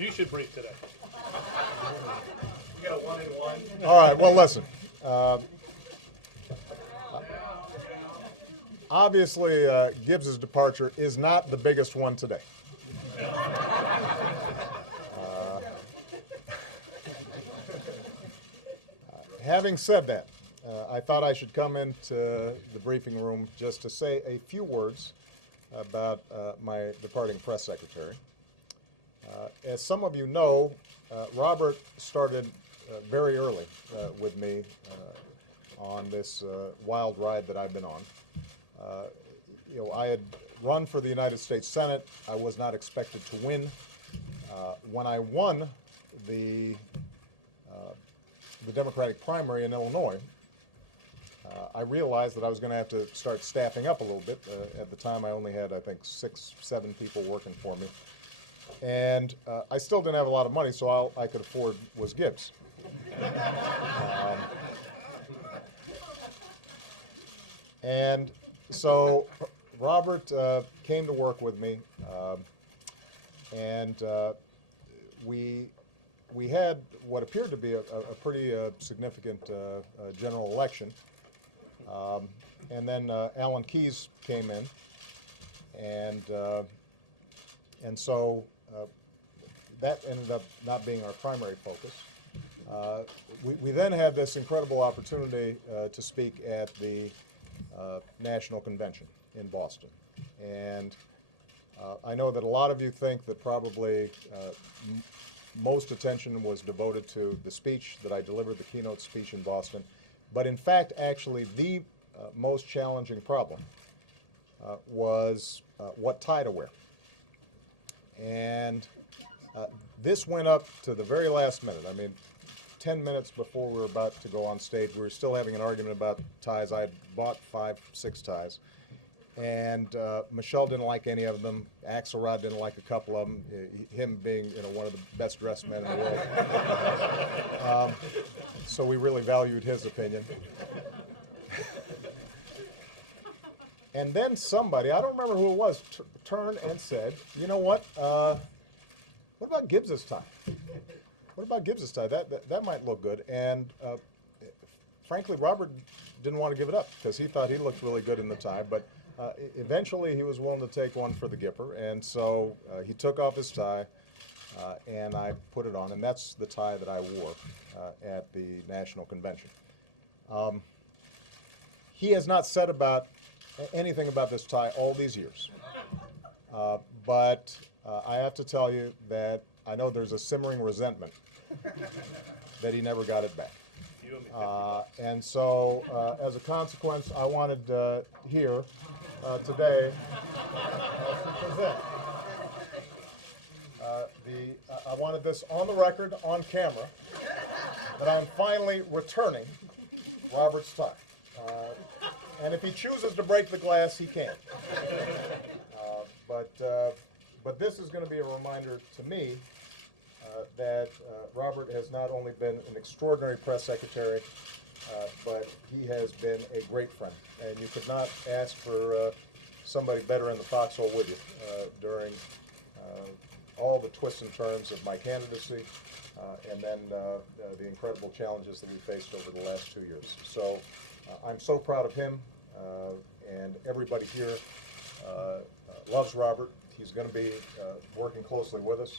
You should brief today. You got a 1-in-1. All right, well, listen. Obviously, Gibbs's departure is not the biggest one today. Having said that, I thought I should come into the briefing room just to say a few words about my departing press secretary. As some of you know, Robert started very early with me on this wild ride that I've been on. I had run for the United States Senate. I was not expected to win. When I won the Democratic primary in Illinois, I realized that I was going to have to start staffing up a little bit. At the time, I only had, I think, 6, 7 people working for me. And I still didn't have a lot of money, so all I could afford was Gibbs. And so Robert came to work with me, and we had what appeared to be a pretty significant general election. And then Alan Keyes came in, and so that ended up not being our primary focus. We then had this incredible opportunity to speak at the National Convention in Boston. And I know that a lot of you think that probably most attention was devoted to the speech that I delivered, the keynote speech in Boston. But in fact, actually, the most challenging problem was what tie to wear. And this went up to the very last minute. I mean, 10 minutes before we were about to go on stage, we were still having an argument about ties. I had bought 5, 6 ties. And Michelle didn't like any of them. Axelrod didn't like a couple of them, him being one of the best dressed men in the world. So we really valued his opinion. And then somebody, I don't remember who it was, turned and said, you know what about Gibbs's tie? What about Gibbs's tie? That might look good. And frankly, Robert didn't want to give it up because he thought he looked really good in the tie. But eventually, he was willing to take one for the Gipper, and so he took off his tie, and I put it on, and that's the tie that I wore at the National Convention. He has not said anything about this tie all these years, but I have to tell you that I know there's a simmering resentment that he never got it back. And so, as a consequence, I wanted here today to present I wanted this on the record, on camera, that I'm finally returning Robert's tie. And if he chooses to break the glass, he can. But this is going to be a reminder to me that Robert has not only been an extraordinary press secretary, but he has been a great friend. And you could not ask for somebody better in the foxhole with you during all the twists and turns of my candidacy and then the incredible challenges that we faced over the last 2 years. So I'm so proud of him, and everybody here loves Robert. He's going to be working closely with us.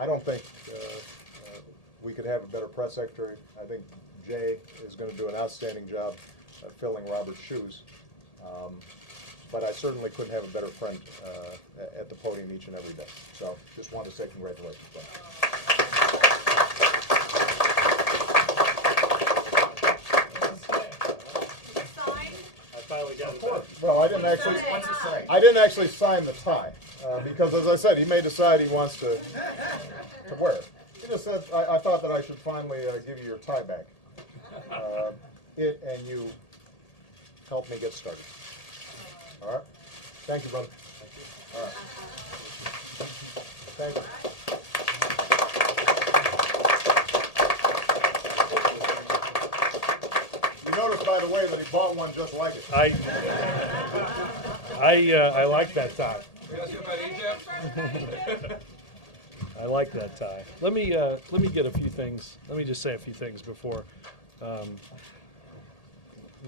I don't think we could have a better press secretary. I think Jay is going to do an outstanding job filling Robert's shoes. But I certainly couldn't have a better friend at the podium each and every day. So just wanted to say congratulations. I finally got it back. Well, I didn't actually sign the tie because, as I said, he may decide he wants to wear it. He just said, I thought that I should finally give you your tie back. It and you helped me get started. All right? Thank you, brother. Thank you. All right. Thank you. You notice, by the way, that he bought one just like it. I like that tie. I like that tie. Let me get a few things. Let me just say a few things before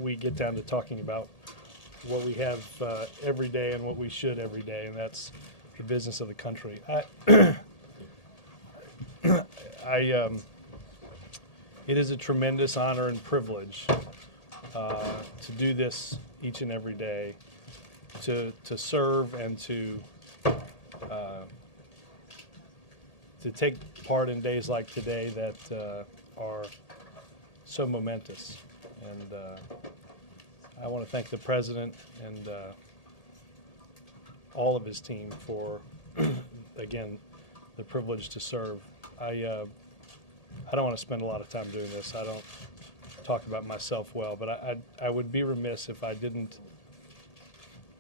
we get down to talking about what we have every day and what we should every day, and that's the business of the country. It is a tremendous honor and privilege to do this each and every day, to serve and to take part in days like today that are so momentous. And I want to thank the President and all of his team for, again, the privilege to serve. I don't want to spend a lot of time doing this. I don't talk about myself well, but I would be remiss if I didn't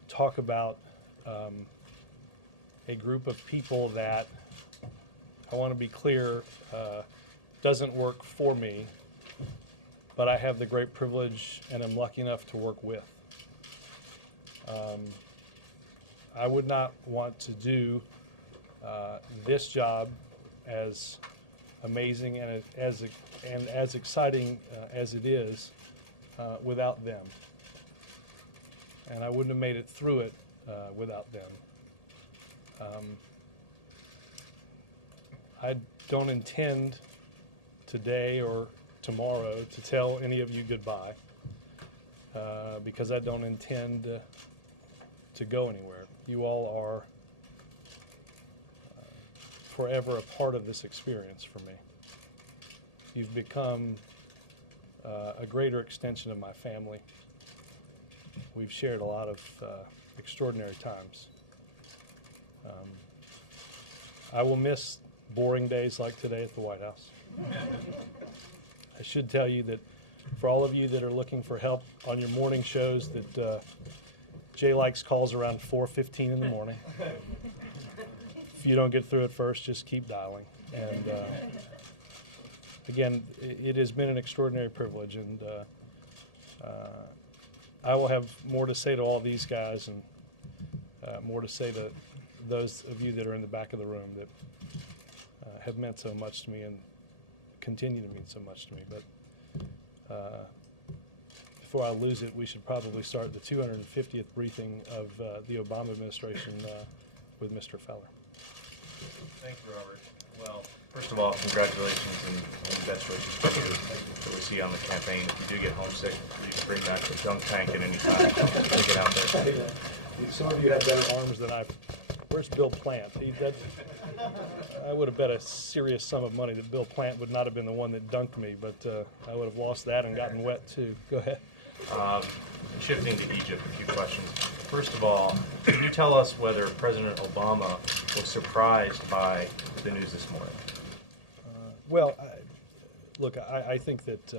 talk about a group of people that, I want to be clear, doesn't work for me, but I have the great privilege and am lucky enough to work with. I would not want to do this job as amazing and as exciting as it is without them. And I wouldn't have made it through it without them. I don't intend today or tomorrow to tell any of you goodbye because I don't intend to go anywhere. You all are forever a part of this experience for me. You've become a greater extension of my family. We've shared a lot of extraordinary times. I will miss boring days like today at the White House. I should tell you that for all of you that are looking for help on your morning shows, that Jay likes calls around 4:15 in the morning. If you don't get through it first, just keep dialing. And again, it has been an extraordinary privilege, and I will have more to say to all these guys and more to say to those of you that are in the back of the room that have meant so much to me and continue to mean so much to me. But before I lose it, we should probably start the 250th briefing of the Obama administration with Mr. Feller. Thank you, Robert. Well, first of all, congratulations and best wishes to you that we see on the campaign. If you do get homesick, you can bring back the dunk tank at any time. Take it out there. Some of you have better arms than I. Where's Bill Plant? I would have bet a serious sum of money that Bill Plant would not have been the one that dunked me, but I would have lost that and gotten wet too. Go ahead. Shifting to Egypt, a few questions. First of all, can you tell us whether President Obama was surprised by the news this morning? Well, look, I think that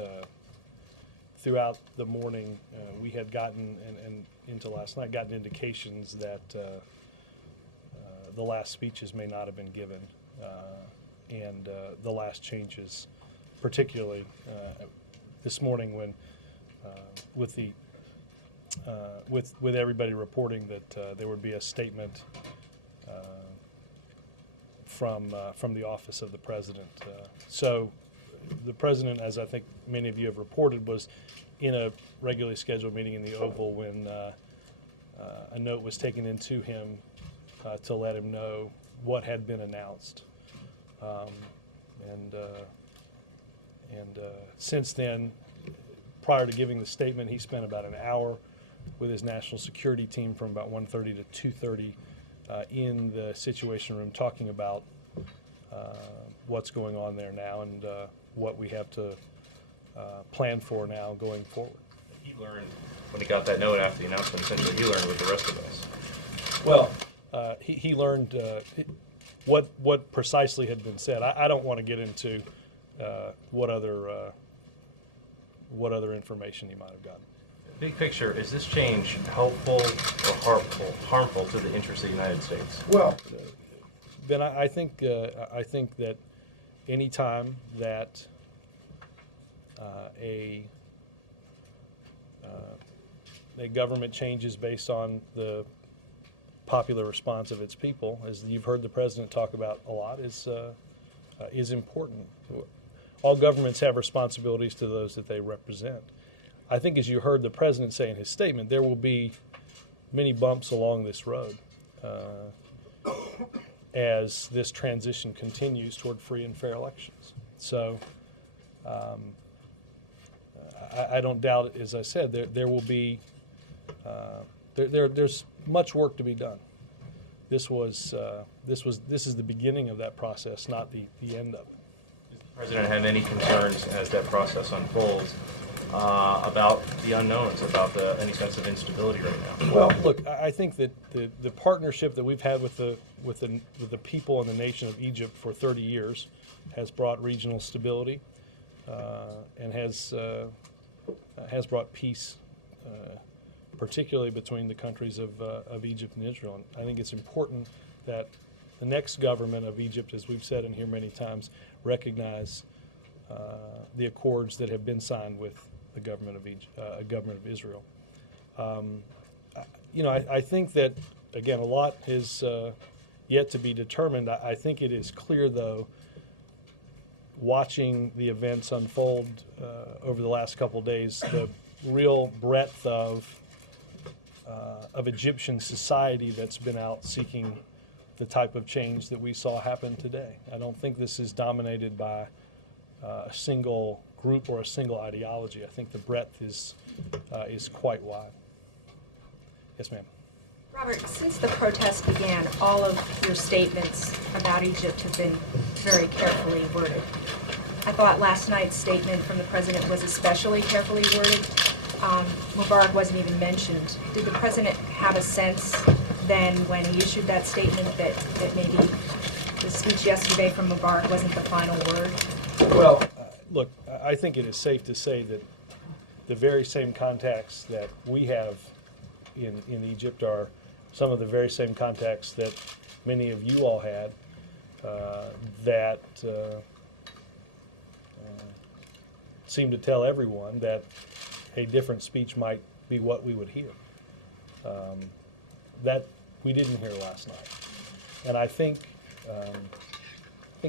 throughout the morning we had gotten, and into last night, gotten indications that the last speeches may not have been given, and the last changes, particularly this morning when with everybody reporting that there would be a statement from the office of the president. So the president, as I think many of you have reported, was in a regularly scheduled meeting in the Oval when a note was taken into him to let him know what had been announced. And since then, prior to giving the statement, he spent about an hour with his national security team from about 1:30 to 2:30 in the Situation Room, talking about what's going on there now and what we have to plan for now going forward. He learned, when he got that note after the announcement, essentially he learned with the rest of us. Well, he learned what precisely had been said. I don't want to get into what other information he might have gotten. Big picture, is this change helpful or harmful to the interests of the United States? Well, Ben, I think that any time that a government changes based on the popular response of its people, as you've heard the president talk about a lot, is important. All governments have responsibilities to those that they represent. I think, as you heard the president say in his statement, there will be many bumps along this road as this transition continues toward free and fair elections. So I don't doubt, as I said, there will be there's much work to be done. This is the beginning of that process, not the end of it. Does the president have any concerns as that process unfolds about the unknowns, about any sense of instability right now? Well, look, I think that the partnership that we've had with the people and the nation of Egypt for 30 years has brought regional stability and has brought peace, particularly between the countries of Egypt and Israel. And I think it's important that the next government of Egypt, as we've said in here many times, recognize the accords that have been signed with the government of Israel. I think that, again, a lot is yet to be determined. I think it is clear, though, watching the events unfold over the last couple of days, the real breadth of Egyptian society that's been out seeking the type of change that we saw happen today. I don't think this is dominated by a single group or a single ideology. I think the breadth is quite wide. Yes, ma'am. Robert, since the protest began, all of your statements about Egypt have been very carefully worded. I thought last night's statement from the president was especially carefully worded. Mubarak wasn't even mentioned. Did the president have a sense then when he issued that statement that maybe the speech yesterday from Mubarak wasn't the final word? Well, look, I think it is safe to say that the very same contacts that we have in Egypt are some of the very same contacts that many of you all had that seem to tell everyone that a different speech might be what we would hear. That we didn't hear last night. And I think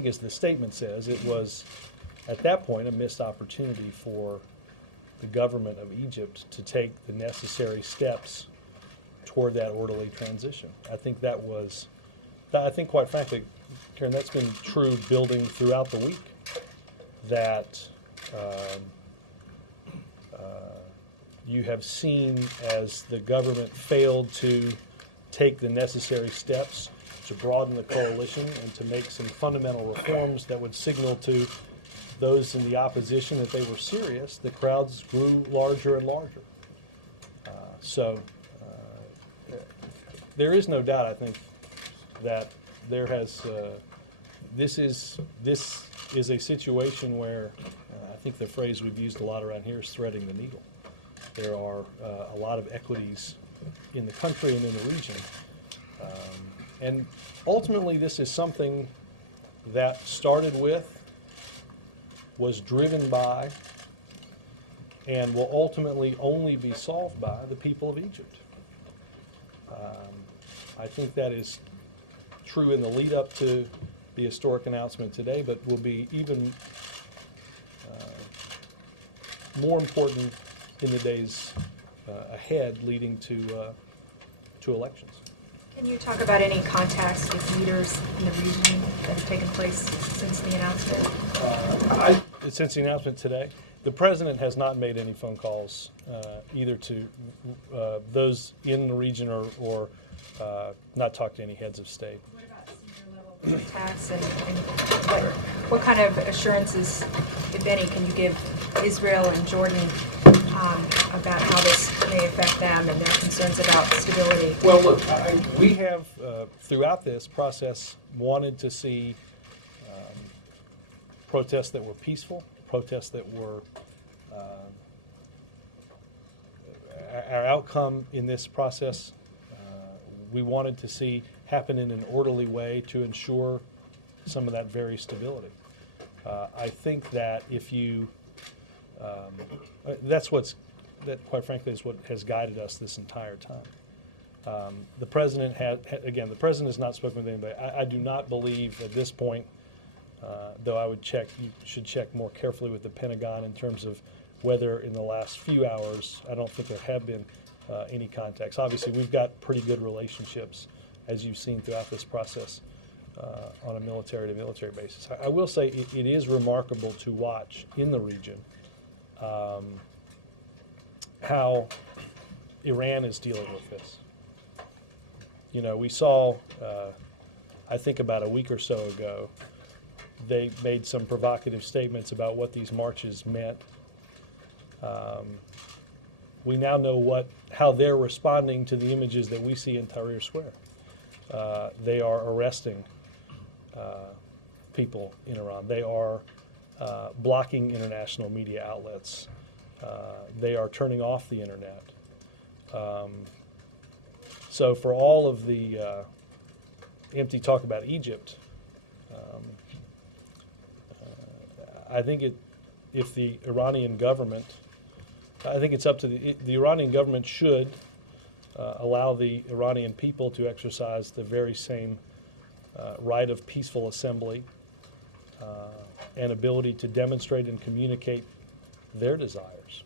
as the statement says, it was at that point a missed opportunity for the government of Egypt to take the necessary steps toward that orderly transition. I think quite frankly, Karen, that's been true building throughout the week, that you have seen as the government failed to take the necessary steps to broaden the coalition and to make some fundamental reforms that would signal to those in the opposition that they were serious, the crowds grew larger and larger. So there is no doubt, I think, that there has this is a situation where I think the phrase we've used a lot around here is threading the needle. There are a lot of equities in the country and in the region. And ultimately, this is something that started with, was driven by, and will ultimately only be solved by the people of Egypt. I think that is true in the lead up to the historic announcement today, but will be even more important in the days ahead leading to elections. Can you talk about any contacts with leaders in the region that have taken place since the announcement? Since the announcement today, the president has not made any phone calls either to those in the region or not talked to any heads of state. What about senior level contacts and what kind of assurances, if any, can you give Israel and Jordan about how this may affect them and their concerns about stability? Well, look, we have, throughout this process, wanted to see protests that were peaceful, protests that were our outcome in this process. We wanted to see happen in an orderly way to ensure some of that very stability. I think that if you, that quite frankly is what has guided us this entire time. The president again, the president has not spoken with anybody. I do not believe at this point, though I would check, you should check more carefully with the Pentagon in terms of whether in the last few hours, I don't think there have been any contacts. Obviously, we've got pretty good relationships, as you've seen throughout this process, on a military-to-military basis. I will say it is remarkable to watch in the region how Iran is dealing with this. You know, we saw, I think about a week or so ago, they made some provocative statements about what these marches meant. We now know how they're responding to the images that we see in Tahrir Square. They are arresting people in Iran. They are blocking international media outlets. They are turning off the internet. So for all of the empty talk about Egypt, I think if the Iranian government, I think it's up to the Iranian government should allow the Iranian people to exercise the very same right of peaceful assembly and ability to demonstrate and communicate their desires.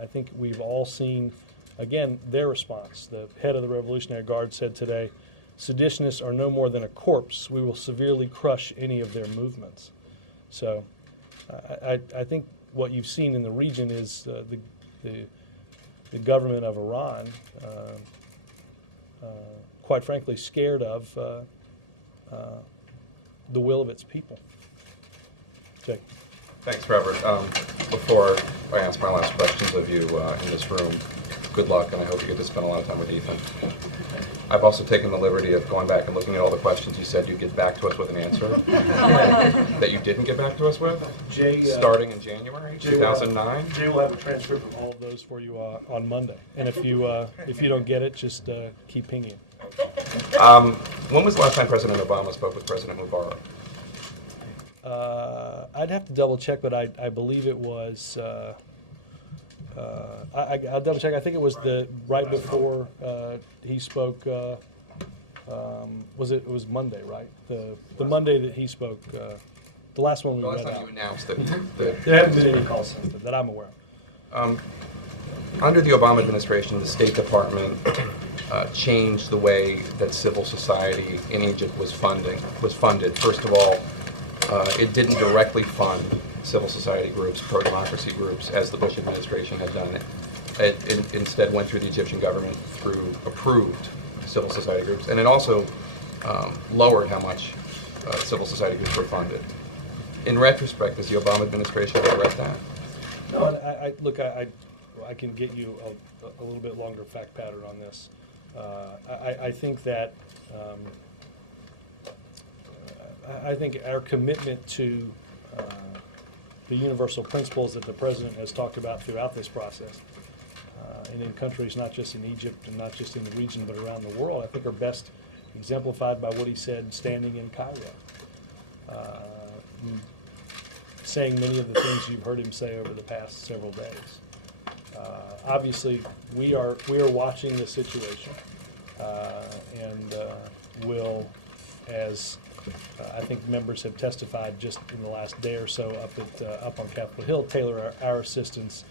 I think we've all seen, again, their response. The head of the Revolutionary Guard said today, "Seditionists are no more than a corpse. We will severely crush any of their movements." So I think what you've seen in the region is the government of Iran, quite frankly, scared of the will of its people. Jake. Thanks, Robert. Before I ask my last questions of you in this room, good luck, and I hope you get to spend a lot of time with Ethan. I've also taken the liberty of going back and looking at all the questions you said you'd get back to us with an answer that you didn't get back to us with, Jay, starting in January 2009. Jay will have a transcript of all of those for you on Monday. And if you don't get it, just keep pinging. When was the last time President Obama spoke with President Mubarak? I'd have to double check, but I believe it was. I'll double check. I think it was right before he spoke. It was Monday, right? The Monday that he spoke. The last one we The read last time out. you announced that. There haven't been any calls since then that I'm aware of. Under the Obama administration, the State Department changed the way that civil society in Egypt was funded. First of all, it didn't directly fund civil society groups, pro-democracy groups, as the Bush administration had done it. It instead went through the Egyptian government through approved civil society groups, and it also lowered how much civil society groups were funded. In retrospect, does the Obama administration regret that? No, look, I can get you a little bit longer fact pattern on this. I think that I think our commitment to the universal principles that the president has talked about throughout this process, and in countries not just in Egypt and not just in the region but around the world, I think are best exemplified by what he said standing in Cairo, saying many of the things you've heard him say over the past several days. Obviously, we are watching the situation, and will, as I think members have testified just in the last day or so up on Capitol Hill, tailor our assistance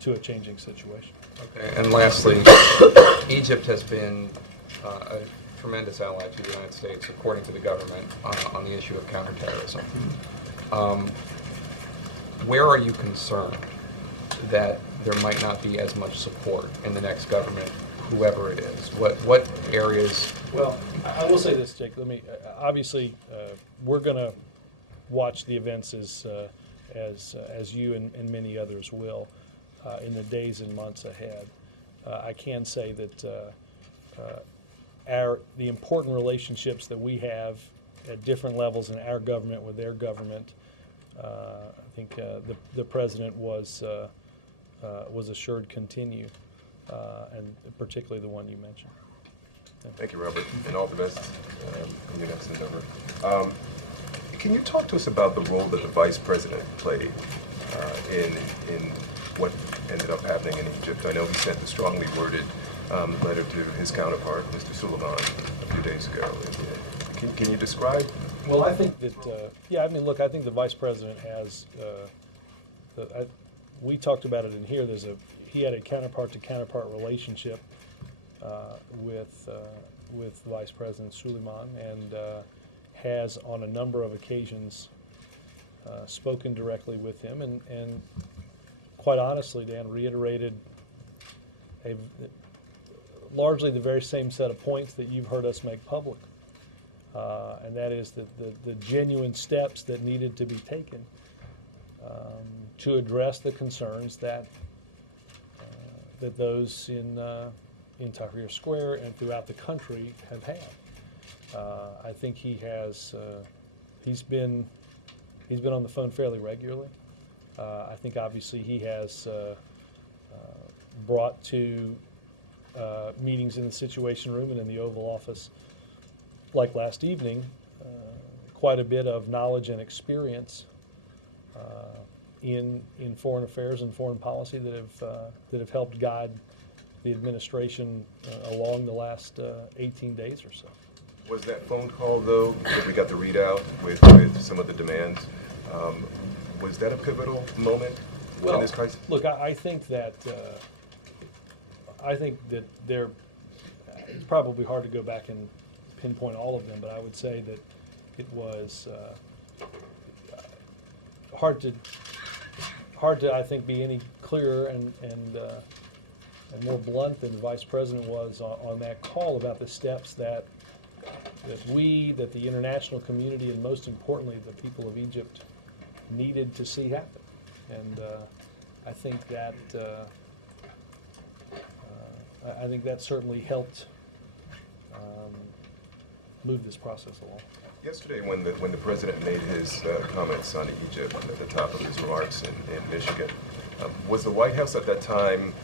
to a changing situation. Okay. And lastly, Egypt has been a tremendous ally to the United States, according to the government, on the issue of counterterrorism. Where are you concerned that there might not be as much support in the next government, whoever it is? What areas? Well, I will say this, Jake. Obviously, we're going to watch the events as you and many others will in the days and months ahead. I can say that the important relationships that we have at different levels in our government with their government, I think the president was assured continue, and particularly the one you mentioned. Thank you, Robert, and all the best in your next endeavor. Can you talk to us about the role that the vice president played in what ended up happening in Egypt? I know he sent a strongly worded letter to his counterpart, Mr. Suleiman, a few days ago. Can you describe? Well, I think that, yeah, I mean, look, I think the vice president has, we talked about it in here, he had a counterpart-to-counterpart relationship with Vice President Suleiman, and has on a number of occasions spoken directly with him, and quite honestly, Dan, reiterated largely the very same set of points that you've heard us make public. And that is that the genuine steps that needed to be taken to address the concerns that those in Tahrir Square and throughout the country have had. I think he's been on the phone fairly regularly. I think obviously he has brought to meetings in the Situation Room and in the Oval Office, like last evening, quite a bit of knowledge and experience in foreign affairs and foreign policy that have helped guide the administration along the last 18 days or so. Was that phone call, though, that we got the readout with some of the demands, was that a pivotal moment in this crisis? Look, I think that it's probably hard to go back and pinpoint all of them, but I would say that it was hard to I think be any clearer and more blunt than the vice president was on that call about the steps that the international community, and most importantly the people of Egypt, needed to see happen. And I think that certainly helped move this process along. Yesterday, when the president made his comments on Egypt at the top of his remarks in Michigan, was the White House at that time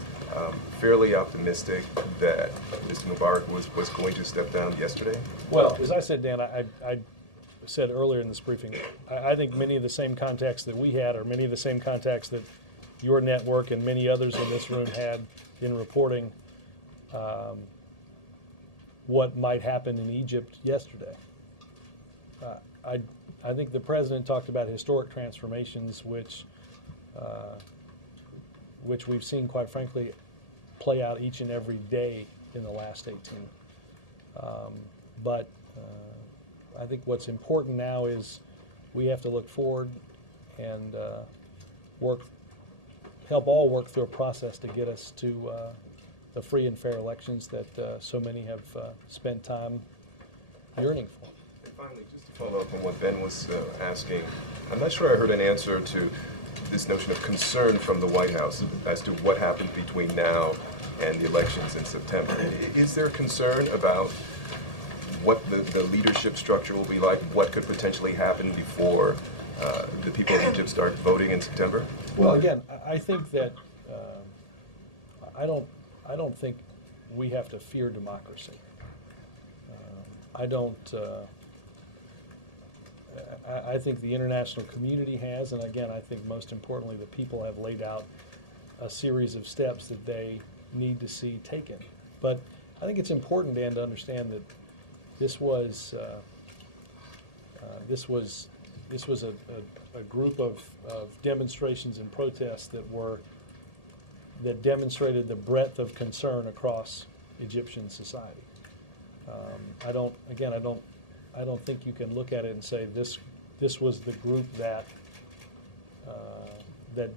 fairly optimistic that Mr. Mubarak was going to step down yesterday? Well, as I said, Dan, I said earlier in this briefing, I think many of the same contacts that we had, or many of the same contacts that your network and many others in this room had in reporting what might happen in Egypt yesterday. I think the president talked about historic transformations, which we've seen, quite frankly, play out each and every day in the last 18. But I think what's important now is we have to look forward and help all work through a process to get us to the free and fair elections that so many have spent time yearning for. And finally, just to follow up on what Ben was asking, I'm not sure I heard an answer to this notion of concern from the White House as to what happened between now and the elections in September. Is there concern about what the leadership structure will be like, what could potentially happen before the people of Egypt start voting in September? Well, again, I think that I don't think we have to fear democracy. I think the international community has, and again, I think most importantly, the people have laid out a series of steps that they need to see taken. But I think it's important, Dan, to understand that this was a group of demonstrations and protests that demonstrated the breadth of concern across Egyptian society. I don't think you can look at it and say this was the group that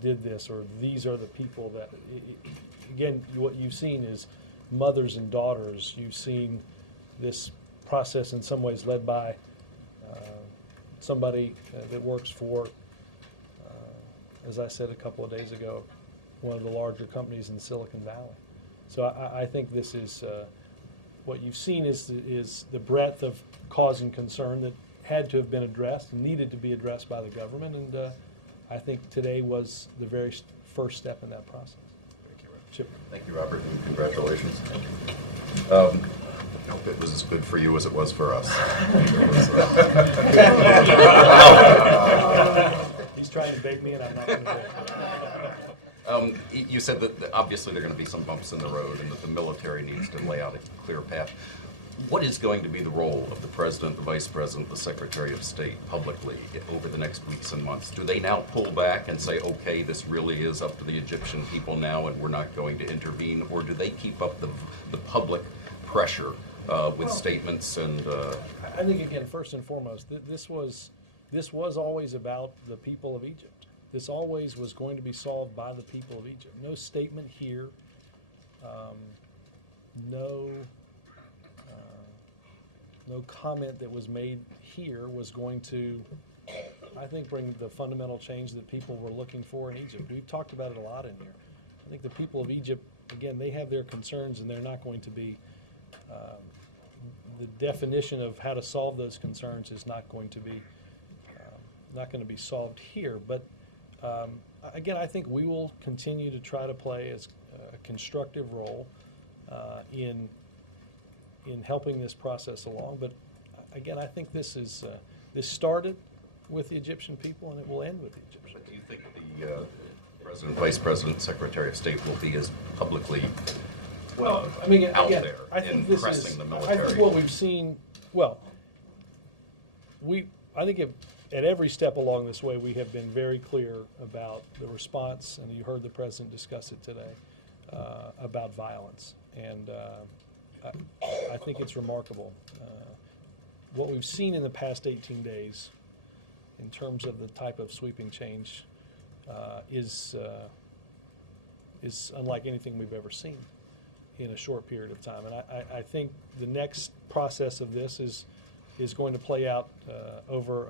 did this, or these are the people that. Again, what you've seen is mothers and daughters. You've seen this process in some ways led by somebody that works for, as I said a couple of days ago, one of the larger companies in Silicon Valley. So I think this is what you've seen is the breadth of cause and concern that had to have been addressed and needed to be addressed by the government, and I think today was the very first step in that process. Thank you, Robert. Chip. Thank you, Robert, and congratulations. I hope it was as good for you as it was for us. He's trying to bake me, and I'm not going to bake. You said that obviously there are going to be some bumps in the road and that the military needs to lay out a clear path. What is going to be the role of the President, the Vice President, the Secretary of State publicly over the next weeks and months? Do they now pull back and say, okay, this really is up to the Egyptian people now and we're not going to intervene? Or do they keep up the public pressure with statements and... I think, again, first and foremost, this was always about the people of Egypt. This always was going to be solved by the people of Egypt. No statement here, no comment that was made here was going to, I think, bring the fundamental change that people were looking for in Egypt. We've talked about it a lot in here. I think the people of Egypt, again, they have their concerns, and they're not going to be, the definition of how to solve those concerns is not going to be solved here. But again, I think we will continue to try to play as a constructive role in helping this process along. But again, I think this started with the Egyptian people, and it will end with the Egyptians. But do you think the President, Vice President, Secretary of State will be as publicly I mean, out again, there I think in this pressing is, the I military? think what we've seen, I think at every step along this way, we have been very clear about the response, and you heard the President discuss it today, about violence. And I think it's remarkable. What we've seen in the past 18 days in terms of the type of sweeping change is unlike anything we've ever seen in a short period of time. And I think the next process of this is going to play out over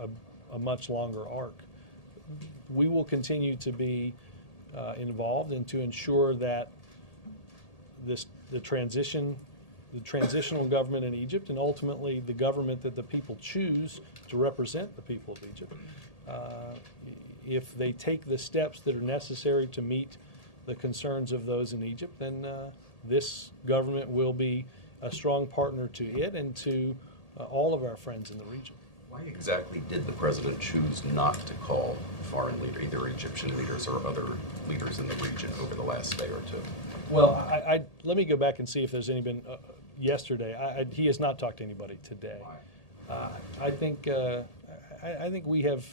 a much longer arc. We will continue to be involved and to ensure that the transitional government in Egypt, and ultimately the government that the people choose to represent the people of Egypt, if they take the steps that are necessary to meet the concerns of those in Egypt, then this government will be a strong partner to it and to all of our friends in the region. Why exactly did the President choose not to call foreign leaders, either Egyptian leaders or other leaders in the region over the last day or two? Well, let me go back and see if there's any been yesterday. He has not talked to anybody today. I think we have.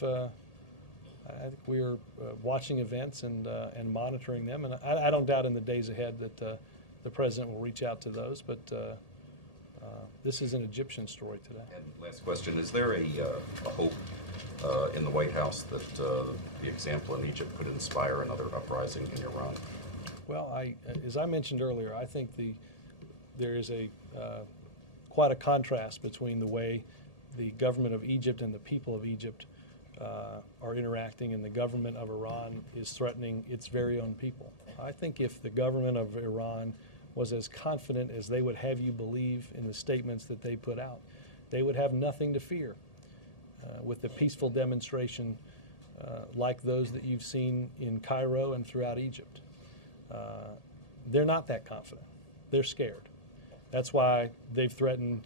I think we are watching events and monitoring them, and I don't doubt in the days ahead that the President will reach out to those. But this is an Egyptian story today. And last question: is there a hope in the White House that the example in Egypt could inspire another uprising in Iran? Well, as I mentioned earlier, I think there is quite a contrast between the way the government of Egypt and the people of Egypt are interacting, and the government of Iran is threatening its very own people. I think if the government of Iran was as confident as they would have you believe in the statements that they put out, they would have nothing to fear with the peaceful demonstration like those that you've seen in Cairo and throughout Egypt. They're not that confident. They're scared. That's why they've threatened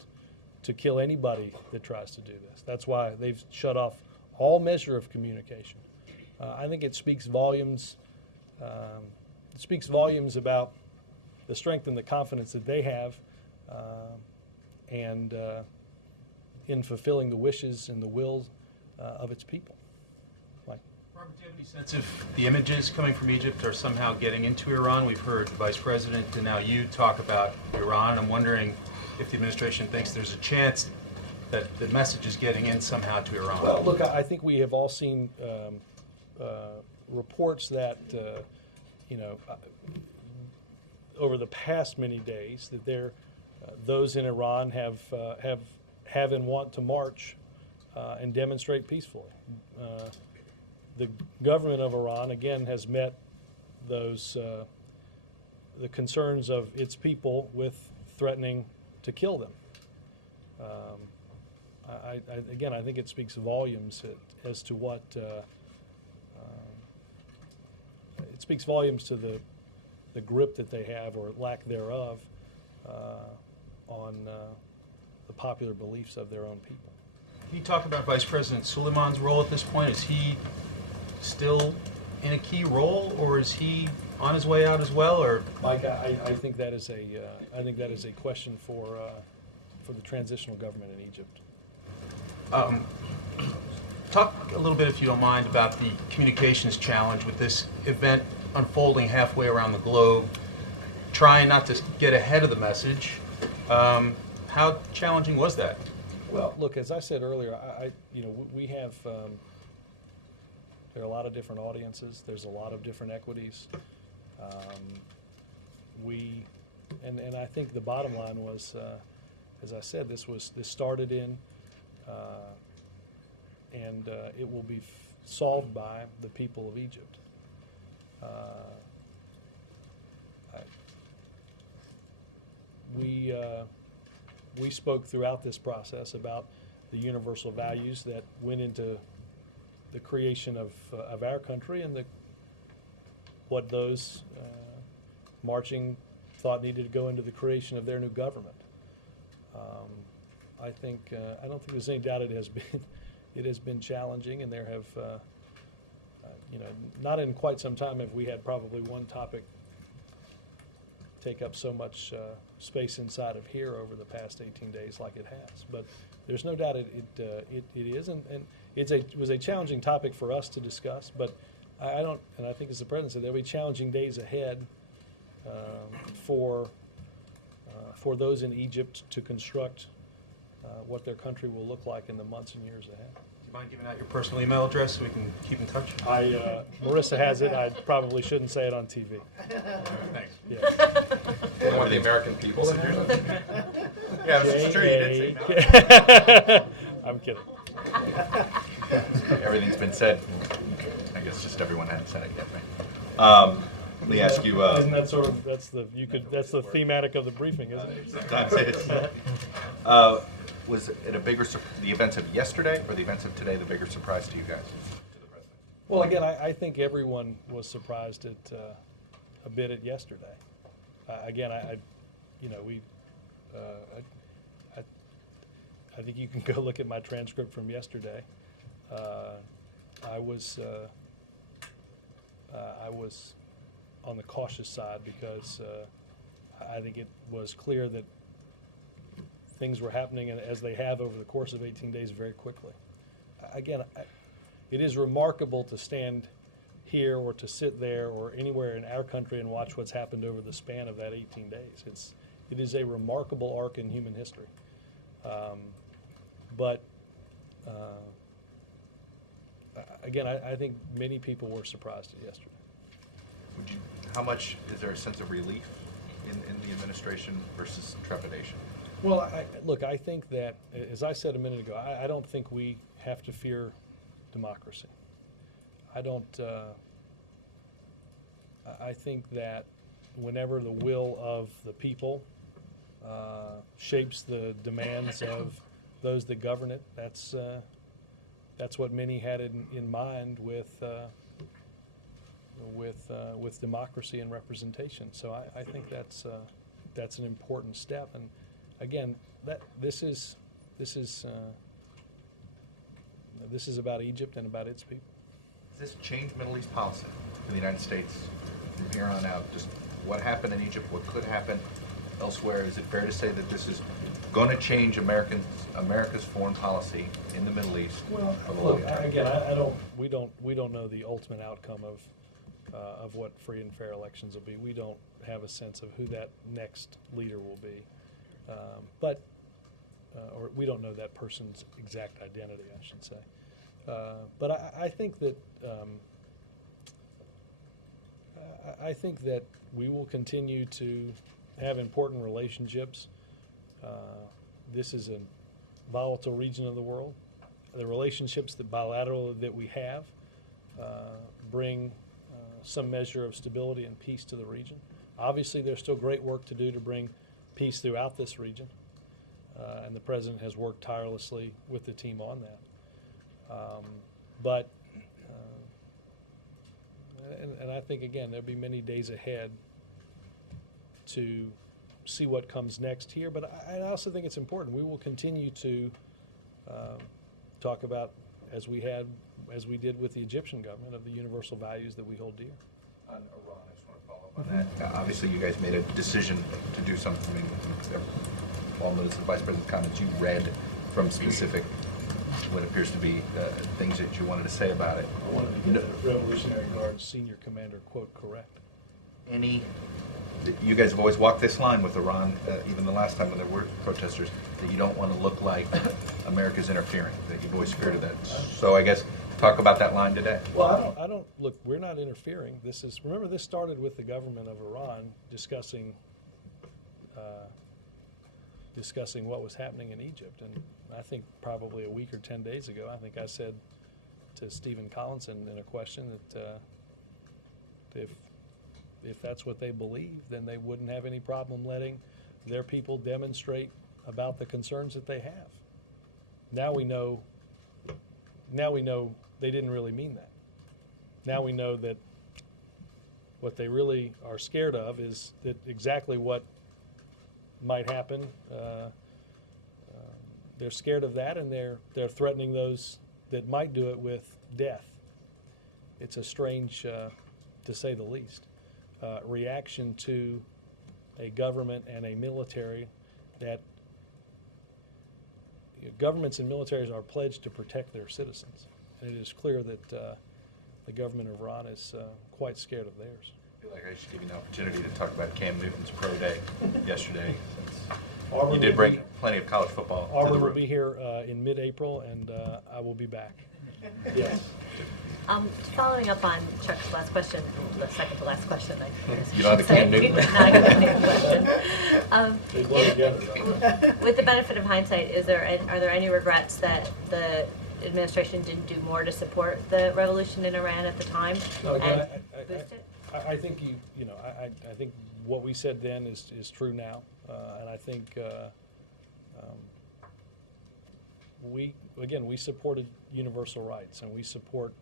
to kill anybody that tries to do this. That's why they've shut off all measure of communication. I think it speaks volumes. It speaks volumes about the strength and the confidence that they have, and in fulfilling the wishes and the wills of its people. Robert, do you have any sense if the images coming from Egypt are somehow getting into Iran? We've heard the Vice President and now you talk about Iran. I'm wondering if the administration thinks there's a chance that the message is getting in somehow to Iran. Well, look, I think we have all seen reports that, over the past many days, that those in Iran have and want to march and demonstrate peacefully. The government of Iran, again, has met those the concerns of its people with threatening to kill them. Again, I think it speaks volumes as to what it speaks volumes to the grip that they have, or lack thereof, on the popular beliefs of their own people. Can you talk about Vice President Suleiman's role at this point? Is he still in a key role, or is he on his way out as well? Or Mike, I think that is a question for the transitional government in Egypt. talk a little bit, if you don't mind, about the communications challenge with this event unfolding halfway around the globe, trying not to get ahead of the message. How challenging was that? Well, look, as I said earlier, we have there are a lot of different audiences. There's a lot of different equities. And I think the bottom line was, as I said, this started in, and it will be solved by the people of Egypt. We spoke throughout this process about the universal values that went into the creation of our country and what those marching thought needed to go into the creation of their new government. I don't think there's any doubt it has been challenging, and there have not in quite some time have we had probably one topic take up so much space inside of here over the past 18 days like it has. But there's no doubt it is, and it was a challenging topic for us to discuss. But I think as the President said, there'll be challenging days ahead for those in Egypt to construct what their country will look like in the months and years ahead. Do you mind giving out your personal email address so we can keep in touch? Marissa has it. I probably shouldn't say it on TV. Thanks. Yeah. One of the American people that hears it. Yeah, it's true. You did say I'm kidding. Everything's been said. I guess just everyone hadn't said it yet, right? Let me ask you. Isn't that sort of that's the thematic of the briefing, isn't it? Sometimes it is. Was it the events of yesterday or the events of today the bigger surprise to you guys? To the president? Well, again, I think everyone was surprised at a bit at yesterday. Again, I think you can go look at my transcript from yesterday. I was on the cautious side because I think it was clear that things were happening, and as they have over the course of 18 days, very quickly. Again, it is remarkable to stand here or to sit there or anywhere in our country and watch what's happened over the span of that 18 days. It is a remarkable arc in human history. But again, I think many people were surprised at yesterday. How much is there a sense of relief in the administration versus trepidation? Well, look, I think that, as I said a minute ago, I don't think we have to fear democracy. I think that whenever the will of the people shapes the demands of those that govern it, that's what many had in mind with democracy and representation. So I think that's an important step. And again, this is about Egypt and about its people. Does this change Middle East policy in the United States from here on out? Just what happened in Egypt, what could happen elsewhere? Is it fair to say that this is going to change America's foreign policy in the Middle East? Well, look, again, we don't know the ultimate outcome of what free and fair elections will be. We don't have a sense of who that next leader will be, or we don't know that person's exact identity, I should say. But I think that we will continue to have important relationships. This is a volatile region of the world. The relationships bilateral that we have bring some measure of stability and peace to the region. Obviously, there's still great work to do to bring peace throughout this region, and the President has worked tirelessly with the team on that. And I think, again, there'll be many days ahead to see what comes next here. But I also think it's important. We will continue to talk about, as we had as we did with the Egyptian government, of the universal values that we hold dear. On Iran, I just want to follow up on that. Obviously, you guys made a decision to do something. I mean, all notice the Vice President's comments you read from specific, what appears to be things that you wanted to say about it. I wanted to get the Revolutionary Guard's senior commander quote correct. You guys have always walked this line with Iran, even the last time when there were protesters, that you don't want to look like America's interfering, that you've always spirited that. So I guess talk about that line today. Well, I don't, look, we're not interfering. Remember, this started with the government of Iran discussing what was happening in Egypt. And I think probably a week or 10 days ago, I think I said to Stephen Collinson in a question that if that's what they believe, then they wouldn't have any problem letting their people demonstrate about the concerns that they have. Now we know they didn't really mean that. Now we know that what they really are scared of is that exactly what might happen. They're scared of that, and they're threatening those that might do it with death. It's a strange, to say the least, reaction to a government and a military that governments and militaries are pledged to protect their citizens. And it is clear that the government of Iran is quite scared of theirs. I feel like I should give you an opportunity to talk about Cam Newton's pro day yesterday. Auburn You did bring plenty of college football to the Auburn will room. be here in mid-April, and I will be back. Yes. Following up on Chuck's last question, the second to last question, You don't have the Cam Newton? No, I got the Newton question. They blow together, though. With the benefit of hindsight, are there any regrets that the administration didn't do more to support the revolution in Iran at the time No, again, and boost it? I think I think what we said then is true now, and I think we supported universal rights, and we support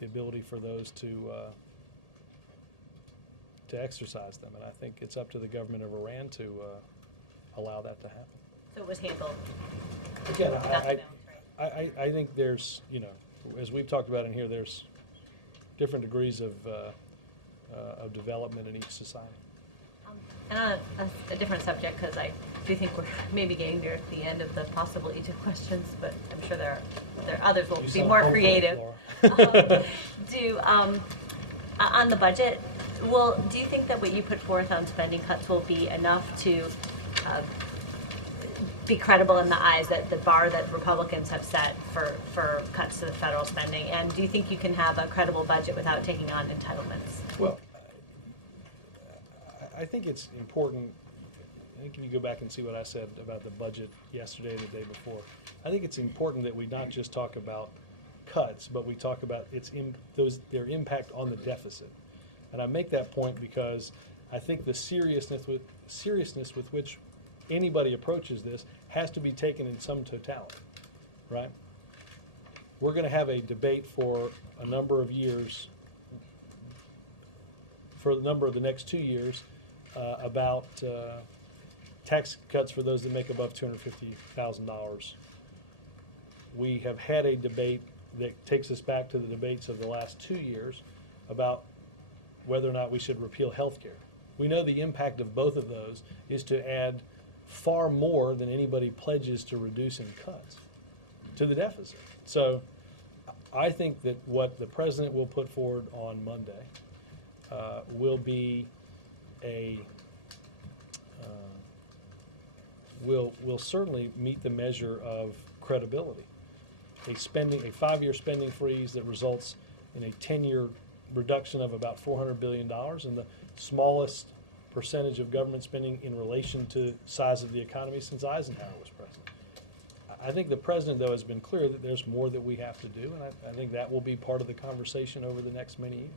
the ability for those to exercise them, and I think it's up to the government of Iran to allow that to happen. So it was handled. Again, Not the balance, right? I think there's, as we've talked about in here, there's different degrees of development in each society. And on a different subject, because I do think we're maybe getting near the end of the possible Egypt questions, but I'm sure there are others will You be sound more hopeful, creative. Laura. On the budget, do you think that what you put forth on spending cuts will be enough to be credible in the eyes that the bar that Republicans have set for cuts to the federal spending? And do you think you can have a credible budget without taking on entitlements? Well, I think it's important. I think if you go back and see what I said about the budget yesterday and the day before, I think it's important that we not just talk about cuts, but we talk about their impact on the deficit. And I make that point because I think the seriousness with which anybody approaches this has to be taken in some totality, right? We're going to have a debate for a number of years, for the number of the next 2 years, about tax cuts for those that make above $250,000. We have had a debate that takes us back to the debates of the last 2 years about whether or not we should repeal health care. We know the impact of both of those is to add far more than anybody pledges to reduce in cuts to the deficit. So I think that what the president will put forward on Monday will be will certainly meet the measure of credibility. A 5-year spending freeze that results in a 10-year reduction of about $400 billion, and the smallest percentage of government spending in relation to size of the economy since Eisenhower was president. I think the president, though, has been clear that there's more that we have to do, and I think that will be part of the conversation over the next many years.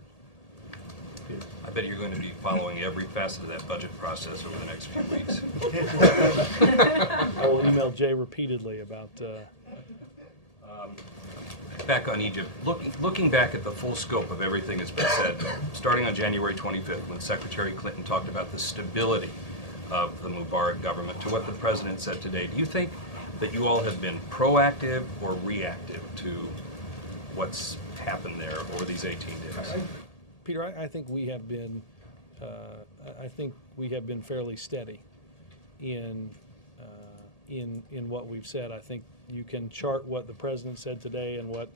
I bet you're going to be following every facet of that budget process over the next few weeks. I will email Jay repeatedly about. Back on Egypt, looking back at the full scope of everything that's been said, starting on January 25th, when Secretary Clinton talked about the stability of the Mubarak government, to what the president said today, do you think that you all have been proactive or reactive to what's happened there over these 18 days? Peter, I think we have been, I think we have been fairly steady in what we've said. I think you can chart what the president said today and what,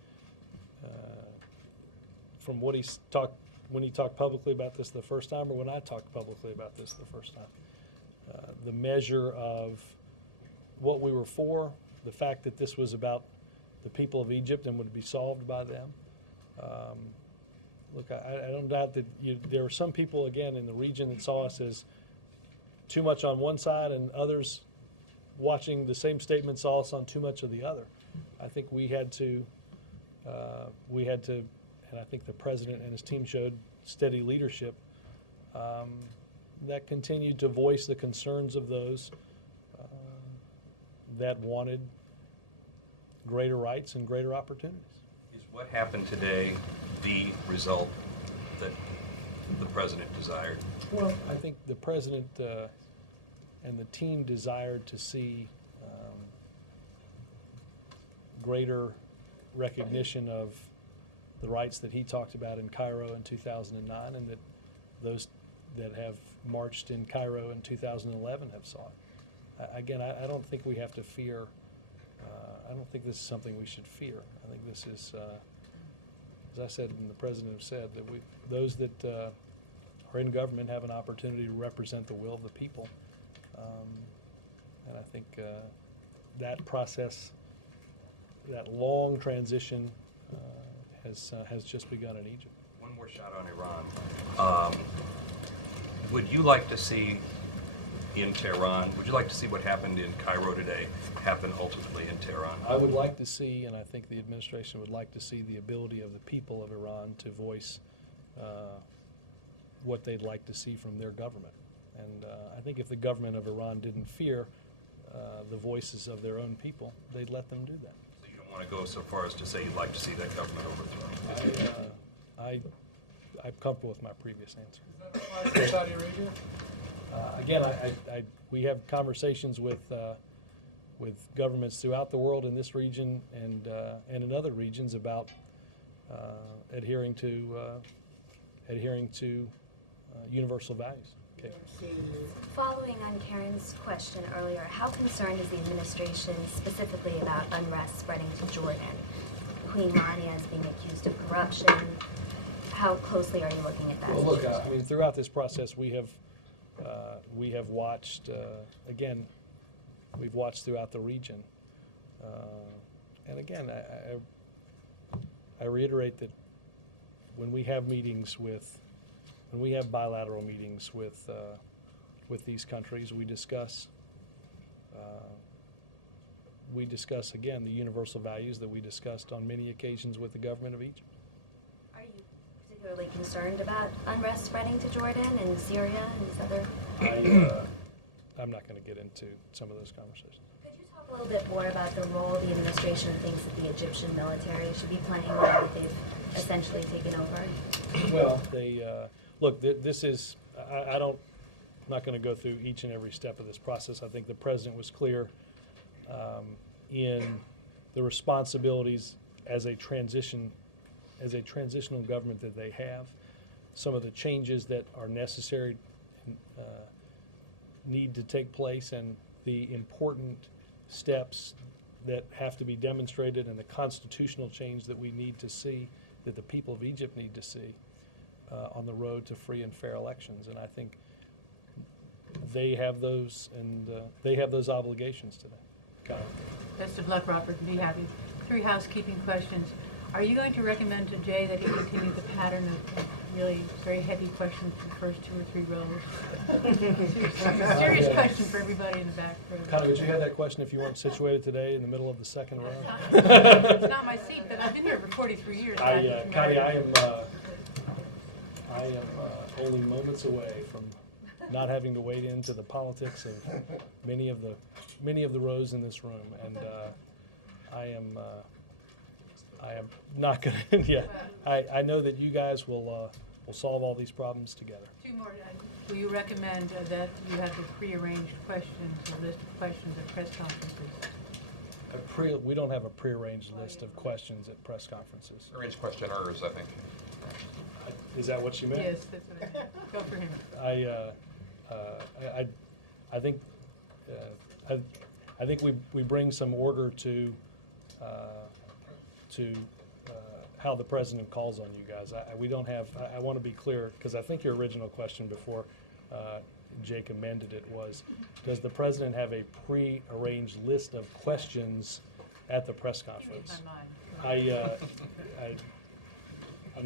from what he's talked, when he talked publicly about this the first time, or when I talked publicly about this the first time. The measure of what we were for, the fact that this was about the people of Egypt and would be solved by them. Look, I don't doubt that there were some people, again, in the region that saw us as too much on one side, and others watching the same statement saw us on too much of the other. I think we had to, and I think the president and his team showed steady leadership that continued to voice the concerns of those that wanted greater rights and greater opportunities. Is what happened today the result that the president desired? Well, I think the president and the team desired to see greater recognition of the rights that he talked about in Cairo in 2009, and that those that have marched in Cairo in 2011 have saw it. Again, I don't think we have to fear. I don't think this is something we should fear. I think this is, as I said and the president have said, that those that are in government have an opportunity to represent the will of the people. And I think that process, that long transition has just begun in Egypt. One more shot on Iran. Would you like to see in Tehran, would you like to see what happened in Cairo today happen ultimately in Tehran? I would like to see, and I think the administration would like to see, the ability of the people of Iran to voice what they'd like to see from their government. And I think if the government of Iran didn't fear the voices of their own people, they'd let them do that. So you don't want to go so far as to say you'd like to see that government overthrown? I'm comfortable with my previous answer. Does that apply to Saudi Arabia? Again, we have conversations with governments throughout the world in this region and in other regions about adhering to universal values. Okay. Following on Karen's question earlier, how concerned is the administration specifically about unrest spreading to Jordan? Queen Rania is being accused of corruption. How closely are you looking at that? Well, look, I mean, throughout this process, we have watched, again, we've watched throughout the region. And again, I reiterate that when we have meetings when we have bilateral meetings with these countries, we discuss again the universal values that we discussed on many occasions with the government of Egypt. Are you particularly concerned about unrest spreading to Jordan and Syria and these other? I'm not going to get into some of those conversations. Could you talk a little bit more about the role the administration thinks that the Egyptian military should be playing now that they've essentially taken over? Well, look, this is, I'm not going to go through each and every step of this process. I think the president was clear in the responsibilities as a transitional government that they have. Some of the changes that are necessary need to take place, and the important steps that have to be demonstrated, and the constitutional change that we need to see, that the people of Egypt need to see on the road to free and fair elections. And I think they have those, and they have those obligations today. Best of luck, Robert, and be happy. 3 housekeeping questions. Are you going to recommend to Jay that he continue the pattern of really very heavy questions for the first 2 or 3 rows? Serious question for everybody in the back row. Connie, would you have that question if you weren't situated today in the middle of the second row? It's not my seat, but I've been here for 43 years. Connie, I am only moments away from not having to wade into the politics of many of the rows in this room, and I am not going to. Yeah, I know that you guys will solve all these problems together. 2 more. Will you recommend that you have the pre-arranged questions, a list of questions at press conferences? we don't have a prearranged list of questions at press conferences. Arrange questioners, I think. Is that what you meant? Yes, that's what I meant. Go for him. I think we bring some order to how the president calls on you guys. We don't have. I want to be clear because I think your original question before Jake amended it was, does the president have a pre-arranged list of questions at the press conference? I'm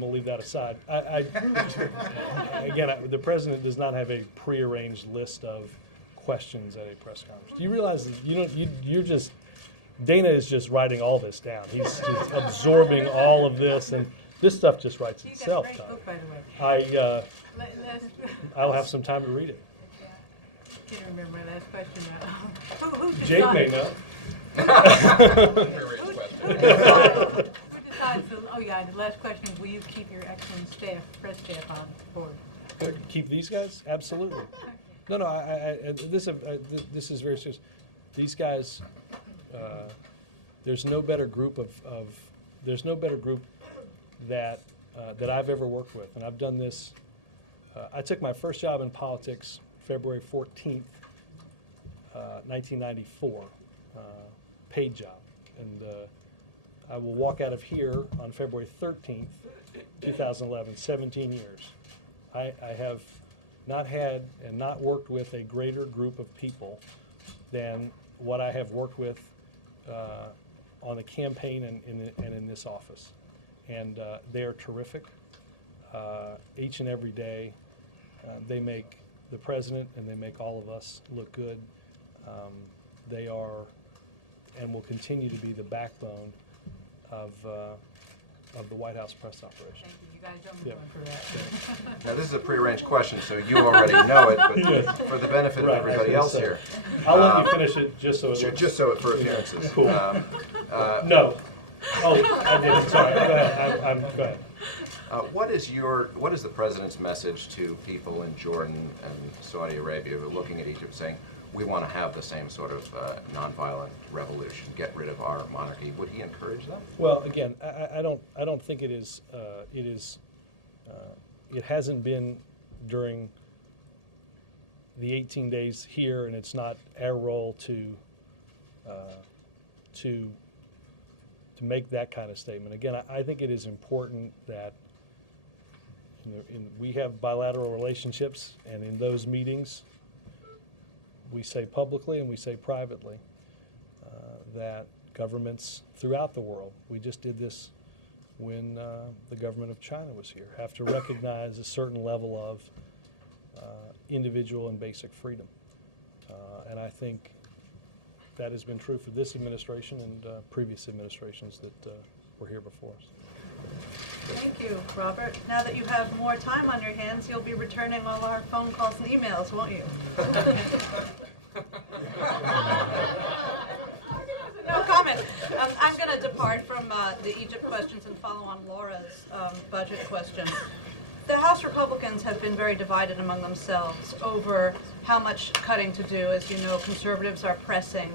going to leave that aside. Again, the president does not have a pre-arranged list of questions at a press conference. Do you realize that you're just, Dana is just writing all this down. He's just absorbing all of this, and this stuff just writes itself. You got a great book, by the way. I'll have some time to read it. I can't remember my last question now. Who Jake may know. Who decides oh yeah, the last question is, will you keep your excellent staff, press staff on board? Keep these guys? Absolutely. No, this is very serious. These guys, there's no better group that I've ever worked with, and I've done this. I took my first job in politics February 14th, 1994, paid job, and I will walk out of here on February 13th, 2011, 17 years. I have not had and not worked with a greater group of people than what I have worked with on the campaign and in this office. And they are terrific. Each and every day, they make the president and they make all of us look good. They are and will continue to be the backbone of the White House press operation. Thank you. You guys don't move on for that. Now, this is a prearranged question, so you already know it, but Yes. for the benefit of everybody else here. I'll let you finish it just so it looks. Just so it for appearances. Cool. No. Oh, I did. Sorry. Go ahead. Go ahead. What is the president's message to people in Jordan and Saudi Arabia who are looking at Egypt saying, we want to have the same sort of nonviolent revolution, get rid of our monarchy? Would he encourage them? Well, again, I don't think it is. It hasn't been during the 18 days here, and it's not our role to make that kind of statement. Again, I think it is important that we have bilateral relationships, and in those meetings, we say publicly and we say privately that governments throughout the world, we just did this when the government of China was here, have to recognize a certain level of individual and basic freedom. And I think that has been true for this administration and previous administrations that were here before us. Thank you, Robert. Now that you have more time on your hands, you'll be returning all our phone calls and emails, won't you? No comment. I'm going to depart from the Egypt questions and follow on Laura's budget question. The House Republicans have been very divided among themselves over how much cutting to do. As you know, conservatives are pressing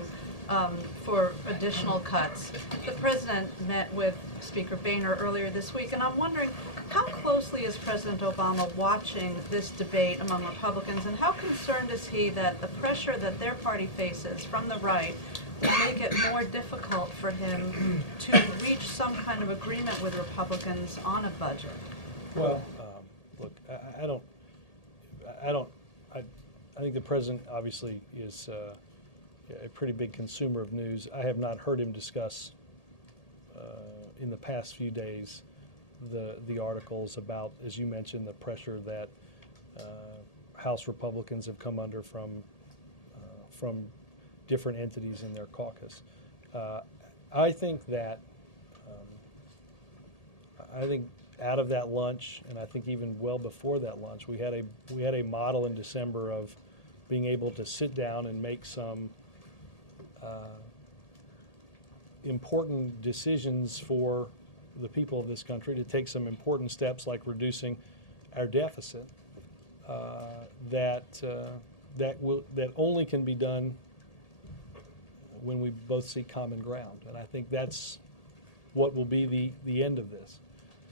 for additional cuts. The president met with Speaker Boehner earlier this week, and I'm wondering, how closely is President Obama watching this debate among Republicans, and how concerned is he that the pressure that their party faces from the right will make it more difficult for him to reach some kind of agreement with Republicans on a budget? Well, look, I think the president obviously is a pretty big consumer of news. I have not heard him discuss in the past few days the articles about, as you mentioned, the pressure that House Republicans have come under from different entities in their caucus. I think that out of that lunch, and I think even well before that lunch, we had a model in December of being able to sit down and make some important decisions for the people of this country, to take some important steps like reducing our deficit that only can be done when we both see common ground. And I think that's what will be the end of this,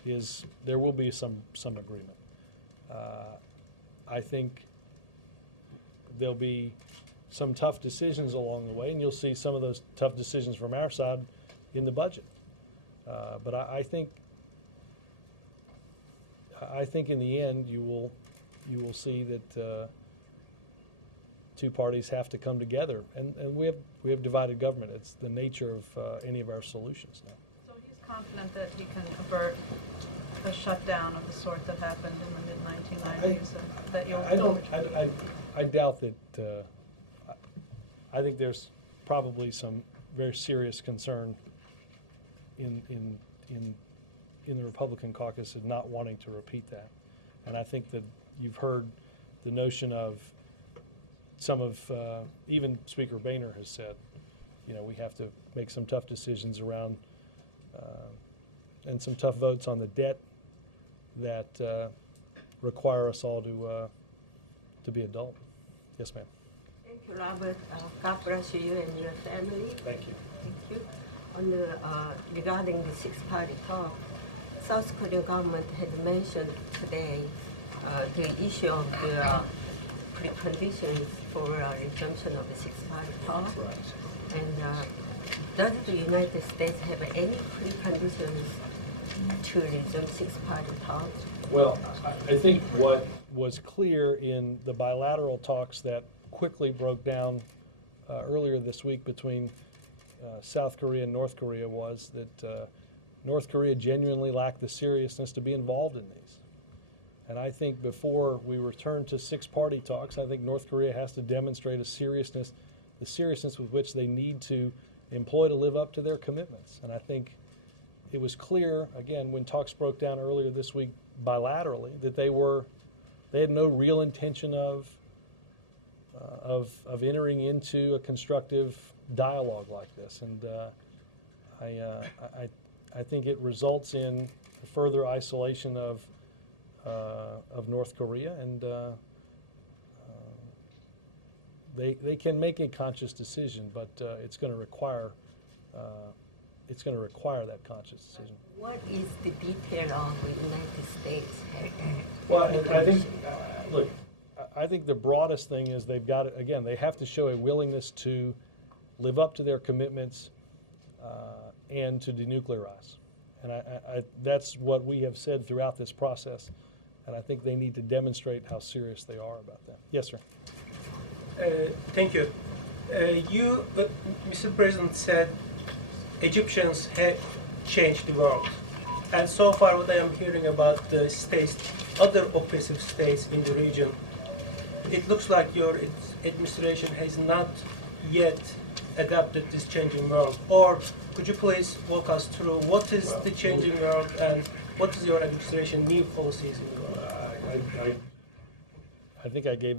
is there will be some agreement. I think there'll be some tough decisions along the way, and you'll see some of those tough decisions from our side in the budget. But I think in the end you will see that two parties have to come together, and we have divided government. It's the nature of any of our solutions now. So he's confident that he can avert a shutdown of the sort that happened in the mid-1990s, and that you'll I doubt that. I think there's probably some very serious concern in the Republican caucus of not wanting to repeat that, and I think that you've heard the notion of some of even Speaker Boehner has said, we have to make some tough decisions around and some tough votes on the debt that require us all to be adult. Yes, ma'am. Thank you, Robert. God bless you and your family. Thank you. Thank you. On the, regarding the six-party talk, South Korean government had mentioned today the issue of the preconditions for resumption of the six-party talk. Right. And does the United States have any preconditions to resume six-party talks? Well, I think what was clear in the bilateral talks that quickly broke down earlier this week between South Korea and North Korea was that North Korea genuinely lacked the seriousness to be involved in these. And I think before we return to six-party talks, I think North Korea has to demonstrate the seriousness with which they need to employ to live up to their commitments. And I think it was clear, again, when talks broke down earlier this week bilaterally, that they had no real intention of entering into a constructive dialogue like this. And I think it results in further isolation of North Korea, and they can make a conscious decision, but it's going to require that conscious decision. What is the detail of the United States? Well, I think, look, I think the broadest thing is they have to show a willingness to live up to their commitments and to denuclearize. And that's what we have said throughout this process. And I think they need to demonstrate how serious they are about that. Yes, sir. Thank you. Mr. President, said Egyptians have changed the world. And so far what I am hearing about the states, other oppressive states in the region, it looks like your administration has not yet adapted this changing world. Or could you please walk us through what is the changing world and what is your administration new policies in the world? I think I've given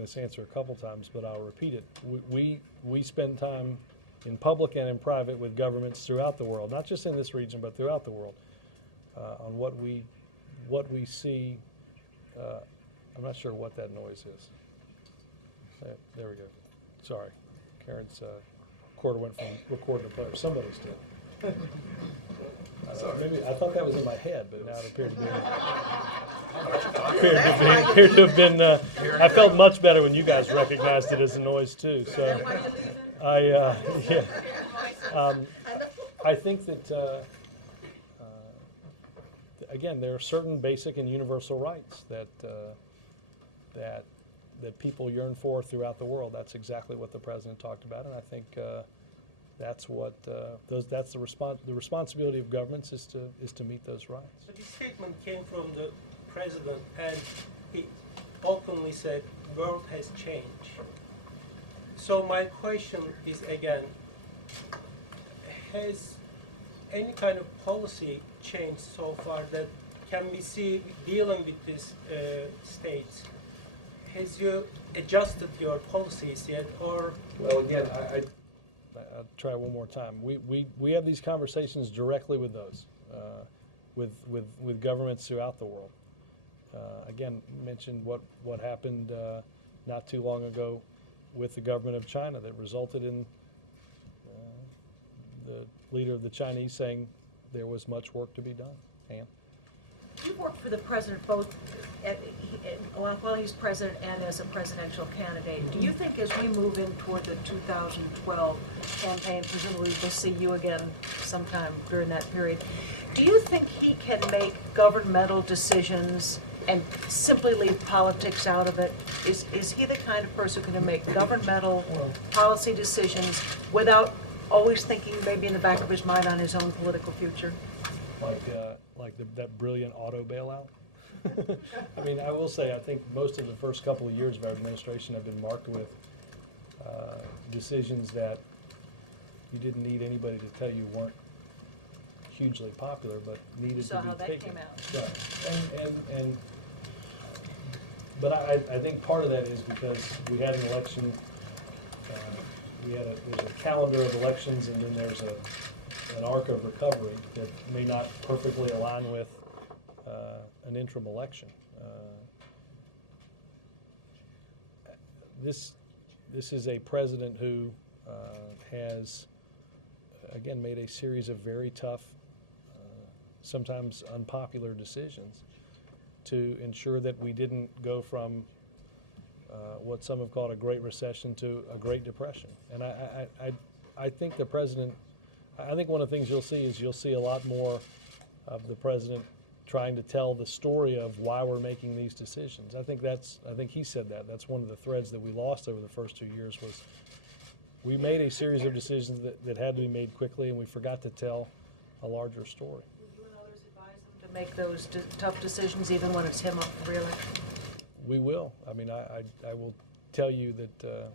this answer a couple times, but I'll repeat it. We spend time in public and in private with governments throughout the world, not just in this region, but throughout the world, on what we see. I'm not sure what that noise is. There we go. Sorry, Karen's recorder went from recorder to player. Somebody's did. Maybe I thought that was in my head, but now it appeared to have been. I felt much better when you guys recognized it as a noise too. So, I think that again, there are certain basic and universal rights that people yearn for throughout the world. That's exactly what the president talked about, and I think that's what that's the responsibility of governments is to meet those rights. But this statement came from the president, and he openly said, "World has changed." So my question is again, has any kind of policy changed so far that can we see dealing with these states? Has you adjusted your policies yet, or? Well, again, I'll try one more time. We have these conversations directly with those, with governments throughout the world. Again, mentioned what happened not too long ago with the government of China that resulted in leader of the Chinese saying there was much work to be done. Ann? You've worked for the president both while he's president and as a presidential candidate. Do you think as we move in toward the 2012 campaign, presumably we'll see you again sometime during that period, do you think he can make governmental decisions and simply leave politics out of it? Is he the kind of person who can make governmental policy decisions without always thinking maybe in the back of his mind on his own political future? That brilliant auto bailout. I mean, I will say, I think most of the first couple of years of our administration have been marked with decisions that you didn't need anybody to tell you weren't hugely popular, but needed to be taken. So how that came out. Yeah. But I think part of that is because we had an election, there's a calendar of elections, and then there's an arc of recovery that may not perfectly align with an interim election. This is a president who has, again, made a series of very tough, sometimes unpopular decisions to ensure that we didn't go from what some have called a Great Recession to a Great Depression. And I think the president, I think one of the things you'll see a lot more of the president trying to tell the story of why we're making these decisions. I think he said that. That's one of the threads that we lost over the first 2 years was we made a series of decisions that had to be made quickly, and we forgot to tell a larger story. Will you and others advise him to make those tough decisions even when it's him up for re-election? We will. I mean, I will tell you that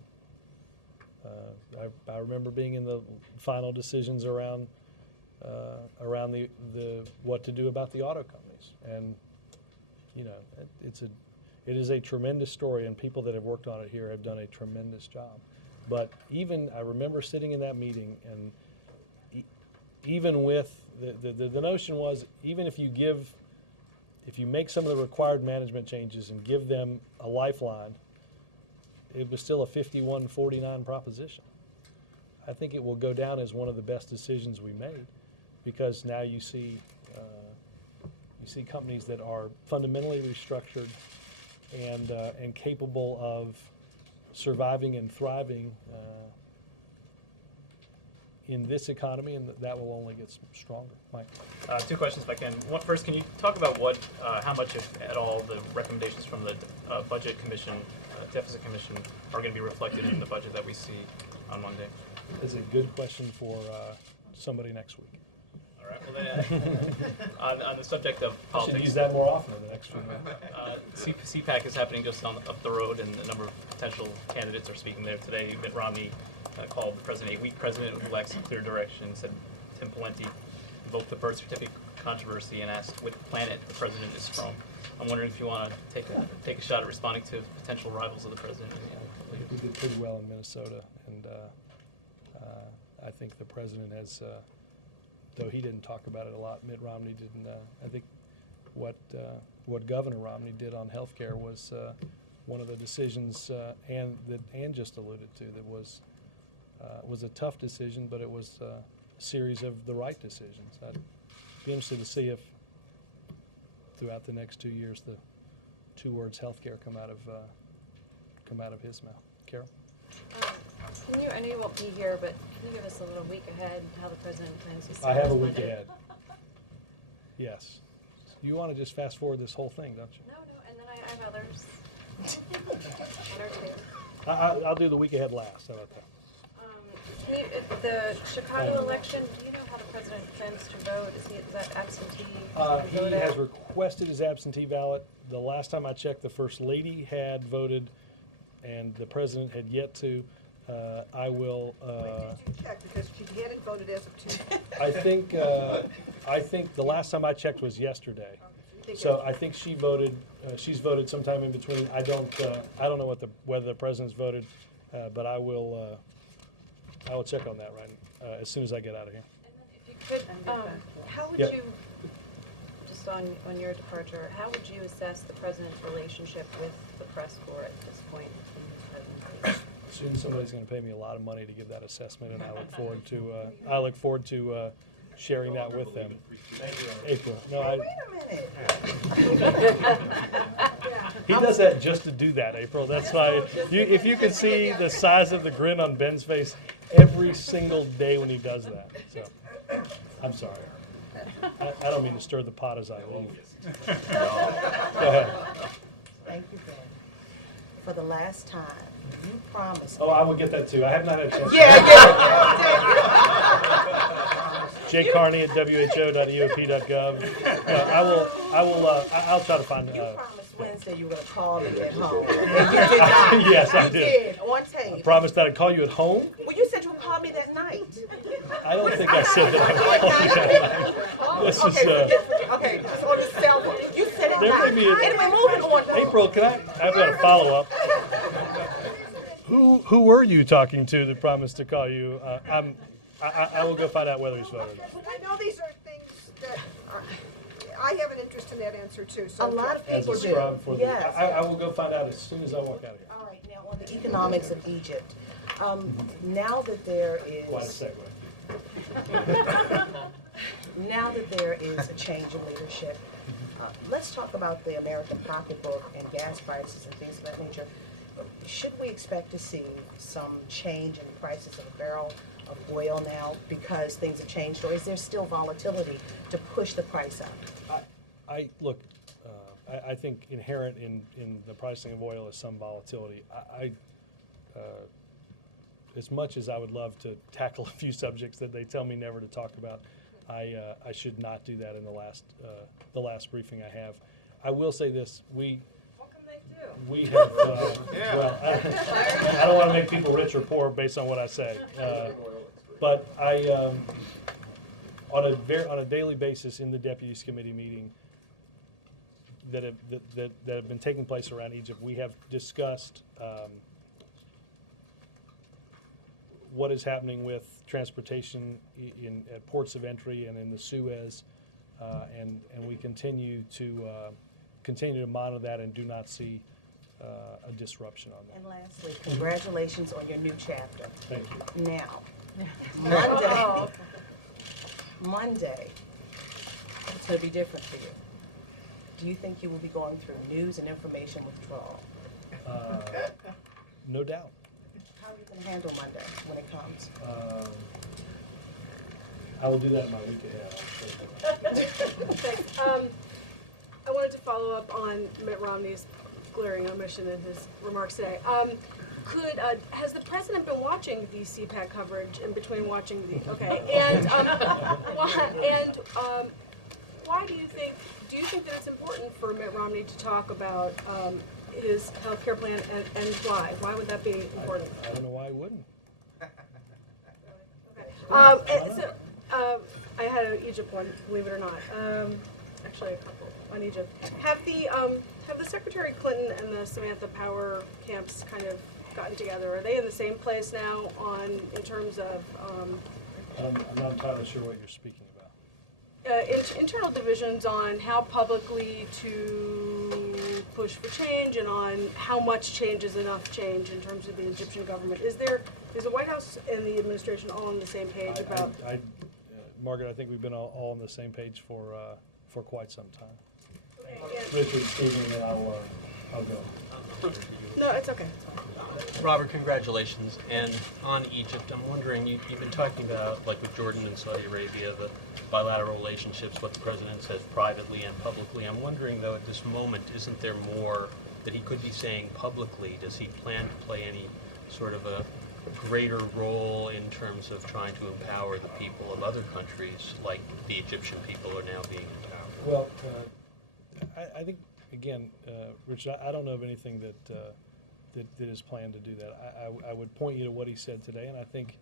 I remember being in the final decisions around the what to do about the auto companies, and you know, it is a tremendous story, and people that have worked on it here have done a tremendous job. But even I remember sitting in that meeting, and even with the notion was, even if you make some of the required management changes and give them a lifeline, it was still a 51-49 proposition. I think it will go down as one of the best decisions we made, because now you see companies that are fundamentally restructured and capable of surviving and thriving in this economy, and that will only get stronger. Mike? Two questions if I can. First, can you talk about how much, if at all, the recommendations from the Budget Commission, Deficit Commission, are going to be reflected in the budget that we see on Monday? That's a good question for somebody next week. All right. Well, then, on the subject of I politics, should use that more often in the next few minutes. CPAC is happening just up the road, and a number of potential candidates are speaking there today. Mitt Romney called the president a weak president who lacks clear direction. Said Tim Pawlenty invoked the birth certificate controversy and asked what planet the president is from. I'm wondering if you want to take a shot at responding to potential rivals of the president. We did pretty well in Minnesota, and I think the president has, though he didn't talk about it a lot, Mitt Romney didn't. I think what Governor Romney did on health care was one of the decisions, and that Ann just alluded to, that was a tough decision, but it was a series of the right decisions. I'd be interested to see if throughout the next 2 years the two words healthcare come out of his mouth. Carol? I know you won't be here, but can you give us a little week ahead how the president plans to I have a week ahead. Yes. You want to just fast forward this whole thing, don't you? No, and then I have others. One or two. I'll do the week ahead last. How about that? The Chicago election, do you know how the president plans to vote? Is that absentee? He has requested his absentee ballot. The last time I checked, the First Lady had voted, and the President had yet to. I will. Did you check, because she hadn't voted as of Tuesday? I think the last time I checked was yesterday. So I think she voted. She's voted sometime in between. I don't know whether the President's voted, but I will check on that as soon as I get out of here. And then if you could, how would you, just on your departure, how would you assess the president's relationship with the press corps at this point in his presidency? Soon somebody's going to pay me a lot of money to give that assessment, and I look forward to sharing that with them. April. No, Wait a minute. he does that just to do that, April. That's why. If you could see the size of the grin on Ben's face every single day when he does that. So, I'm sorry. I don't mean to stir the pot as I leave. Go ahead. Thank you, Ben. For the last time, you promised. Oh, I will get that too. I have not had a chance. Jay Carney at who.eop.gov. I'll try to find. You promised Wednesday you were going to call me at home. And you did not. Yes, I You did. on tape. I promised that I'd call you at home. Well, you said you would call me that night. I don't think I said that I would call you that night. This is. Okay, just on the cell phone. You said it There not. may be a- Anyway, moving on. April, I've got a follow up. Who were you talking to that promised to call you? I will go find out whether he's voted. I know these are things that I have an interest in that answer too. So A lot of As a people scribe do. for the, Yes. I will go find out as soon as I walk out of here. All right, now on the economics of Egypt. Now that there is. Quite a segue. Now that there is a change in leadership, let's talk about the American pocketbook and gas prices and things of that nature. Should we expect to see some change in the prices of a barrel of oil now because things have changed, or is there still volatility to push the price up? Look, I think inherent in the pricing of oil is some volatility. As much as I would love to tackle a few subjects that they tell me never to talk about, I should not do that in the last briefing I have. I will say this: we have. Well, I don't want to make people rich or poor based on what I say, but on a daily basis in the Deputies Committee meeting that have been taking place around Egypt, we have discussed what is happening with transportation at ports of entry and in the Suez, and we continue to monitor that and do not see a disruption on that. And lastly, congratulations on your new chapter. Thank you. Now, Monday, it's going to be different for you. Do you think you will be going through news and information withdrawal? No doubt. How are you going to handle Monday when it comes? I will do that in my week ahead. Thanks. I wanted to follow up on Mitt Romney's glaring omission in his remarks today. Has the president been watching the CPAC coverage in between watching the? Okay, and why do you think that it's important for Mitt Romney to talk about his health care plan and why? Why would that be important? I don't know why I wouldn't. I had an Egypt one, believe it or not. Actually, a couple on Egypt. Have the Secretary Clinton and the Samantha Power camps kind of gotten together? Are they in the same place now in terms of? I'm not entirely sure what you're speaking about. Internal divisions on how publicly to push for change and on how much change is enough change in terms of the Egyptian government. Is the White House and the administration all on the same page about? Margaret, I think we've been all on the same page for quite some time. Richard, Stephen, and I'll go. No, it's okay. Robert, congratulations. And on Egypt, I'm wondering, you've been talking about, like with Jordan and Saudi Arabia, the bilateral relationships, what the president says privately and publicly. I'm wondering, though, at this moment, isn't there more that he could be saying publicly? Does he plan to play any sort of a greater role in terms of trying to empower the people of other countries, like the Egyptian people are now being empowered? Well, I think, again, Richard, I don't know of anything that is planned to do that. I would point you to what he said today, and I think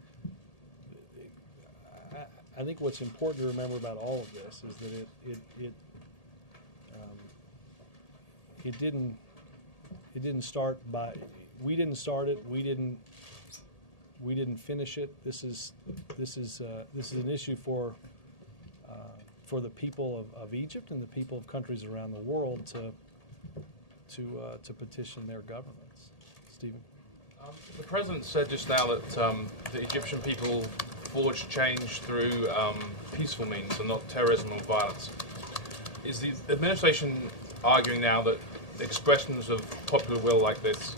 what's important to remember about all of this is that it didn't start by, we didn't start it, we didn't finish it. This is an issue for the people of Egypt and the people of countries around the world to petition their governments. Stephen? The President said just now that the Egyptian people forged change through peaceful means and not terrorism or violence. Is the administration arguing now that expressions of popular will like this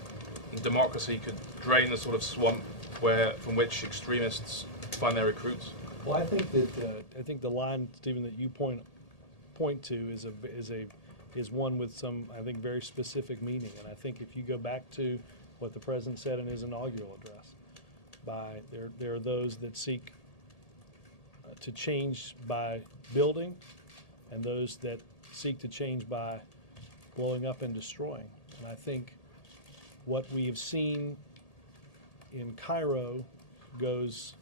and democracy could drain the sort of swamp from which extremists find their recruits? Well, I think that the line, Stephen, that you point to is one with some, I think, very specific meaning. And I think if you go back to what the President said in his inaugural address, there are those that seek to change by building, and those that seek to change by blowing up and destroying. And I think what we have seen in Cairo goes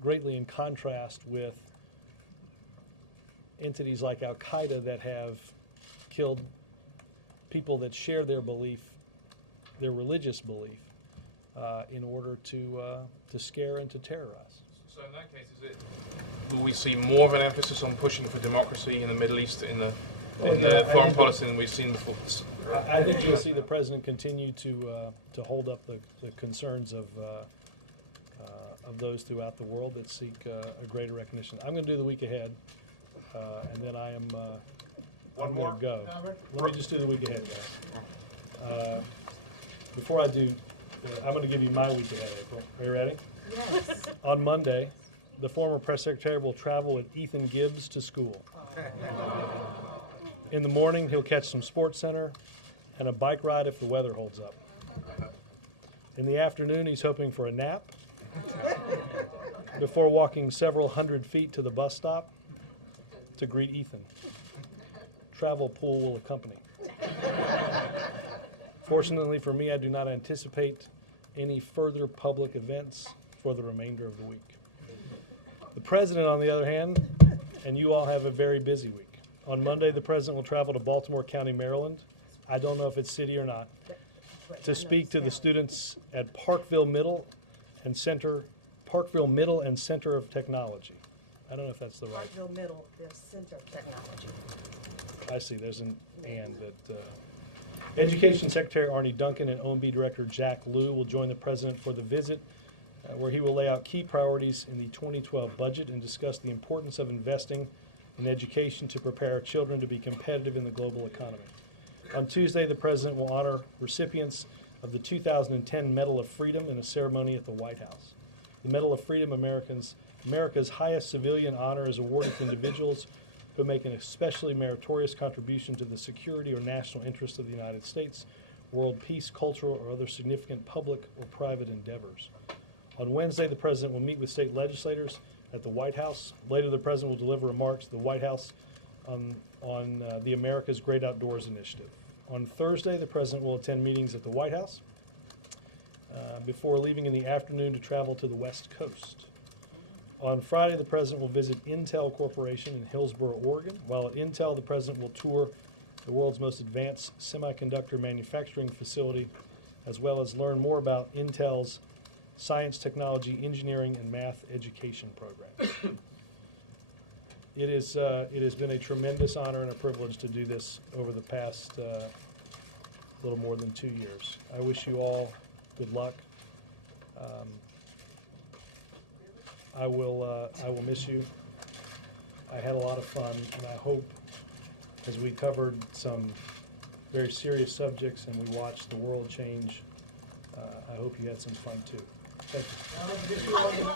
greatly in contrast with entities like Al-Qaeda that have killed people that share their belief, their religious belief, in order to scare and to terrorize. So in that case, will we see more of an emphasis on pushing for democracy in the Middle East in the foreign policy than we've seen before? I think you'll see the President continue to hold up the concerns of those throughout the world that seek a greater recognition. I'm going to do the week ahead, and then I'm going to go. Let me just do the week ahead, guys. Before I do, I'm going to give you my week ahead, April. Are you ready? Yes. On Monday, the former press secretary will travel with Ethan Gibbs to school. In the morning, he'll catch some Sports Center and a bike ride if the weather holds up. In the afternoon, he's hoping for a nap before walking several hundred feet to the bus stop to greet Ethan. Travel pool will accompany. Fortunately for me, I do not anticipate any further public events for the remainder of the week. The President, on the other hand, and you all have a very busy week. On Monday, the President will travel to Baltimore County, Maryland. I don't know if it's city or not, to speak to the students at Parkville Middle and Center of Technology. I don't know if that's the right. Parkville Middle, the Center of Technology. I see, there's an and that. Education Secretary Arnie Duncan and OMB Director Jack Lew will join the President for the visit, where he will lay out key priorities in the 2012 budget and discuss the importance of investing in education to prepare our children to be competitive in the global economy. On Tuesday, the President will honor recipients of the 2010 Medal of Freedom in a ceremony at the White House. The Medal of Freedom, America's highest civilian honor, is awarded to individuals who make an especially meritorious contribution to the security or national interest of the United States, world peace, cultural, or other significant public or private endeavors. On Wednesday, the President will meet with state legislators at the White House. Later, the President will deliver remarks to the White House on the America's Great Outdoors Initiative. On Thursday, the President will attend meetings at the White House before leaving in the afternoon to travel to the West Coast. On Friday, the President will visit Intel Corporation in Hillsboro, Oregon. While at Intel, the President will tour the world's most advanced semiconductor manufacturing facility, as well as learn more about Intel's science, technology, engineering, and math education program. It has been a tremendous honor and a privilege to do this over the past little more than 2 years. I wish you all good luck. I will miss you. I had a lot of fun, and I hope, as we covered some very serious subjects and we watched the world change, I hope you had some fun too. Thank you.